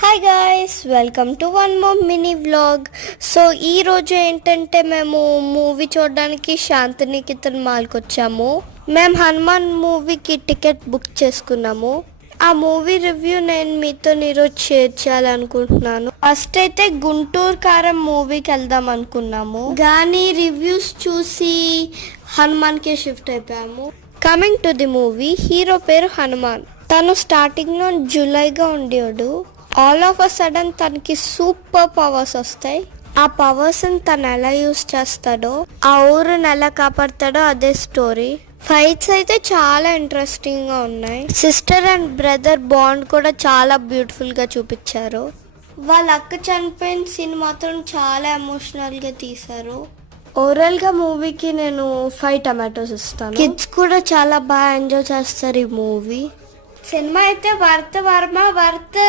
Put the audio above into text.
Hi guys, welcome to one more mini vlog. So ఈరోజు ఏంటంటే మేము మూవీ చూడడానికి శాంతినికేతన్ మాల్కి వచ్చాము. మేము హనుమాన్ మూవీకి టికెట్ బుక్ చేసుకున్నాము. ఆ మూవీ రివ్యూ నేను మీతో ఈరోజు షేర్ చేయాలనుకుంటున్నాను. ఫస్ట్ అయితే గుంటూరు కారం మూవీకి వెళ్దాం అనుకున్నాము, కానీ రివ్యూస్ చూసి హనుమాన్కి షిఫ్ట్ అయిపోయాము. Coming to the movie, hero పేరు హనుమాన్. తను స్టార్టింగ్లో జూలైగా ఉండేవాడు. ఆల్ ఆఫ్ అ సడన్ తనకి సూపర్ పవర్స్ వస్తాయి. ఆ పవర్స్ తను ఎలా యూస్ చేస్తాడో, ఆ ఊరుని ఎలా కాపాడతాడో అదే స్టోరీ. ఫైట్స్ అయితే చాలా ఇంట్రెస్టింగ్ గా ఉన్నాయి. సిస్టర్ అండ్ బ్రదర్ బాండ్ కూడా చాలా బ్యూటిఫుల్ గా చూపించారు. వాళ్ళ అక్క చనిపోయిన సీన్ మాత్రం చాలా ఎమోషనల్ గా తీశారు. ఓవరాల్ గా మూవీకి నేను 5 టమాటోస్ ఇస్తాను. కిడ్స్ కూడా చాలా బాగా ఎంజాయ్ చేస్తారు ఈ మూవీ. సినిమా అయితే వర్త్ వర్మ వర్త్.